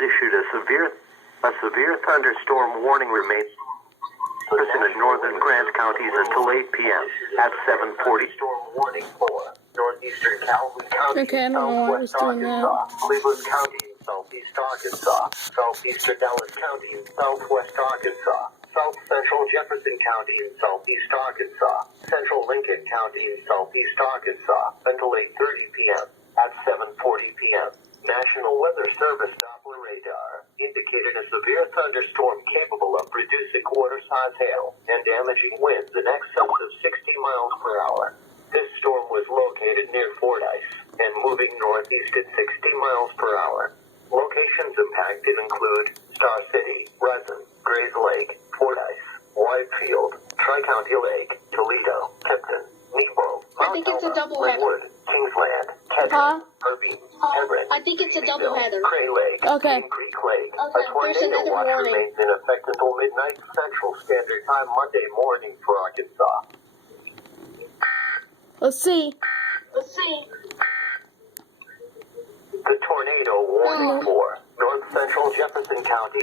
issued a severe thunderstorm warning remains in northern Grant counties until 8 p.m. at 7:40. Storm warning for northeastern Calhoun County, Okay, I don't know why I was doing that. Cleveland County, southeast Arkansas, southeastern Dallas County, southwest Arkansas, south central Jefferson County and southeast Arkansas, central Lincoln County and southeast Arkansas until 8:30 p.m. at 7:40 p.m. National Weather Service Doppler radar indicated a severe thunderstorm capable of producing quarter-size hail and damaging winds in excess of 60 miles per hour. This storm was located near Fordyce and moving northeast at 60 miles per hour. Locations impacted include Star City, Resin, Grays Lake, Fordyce, Whitefield, Tri-County Lake, Toledo, Tipton, Nebo, I think it's a doubleheader. Linwood, Kingsland, Kedron, Irving, Everett, I think it's a doubleheader. Cray Lake, Okay. King Creek Lake. Okay, A there's tornado another watch warning. remains in effect until midnight Central Standard Time Monday morning for Arkansas. Let's see. The tornado warning for north central Jefferson County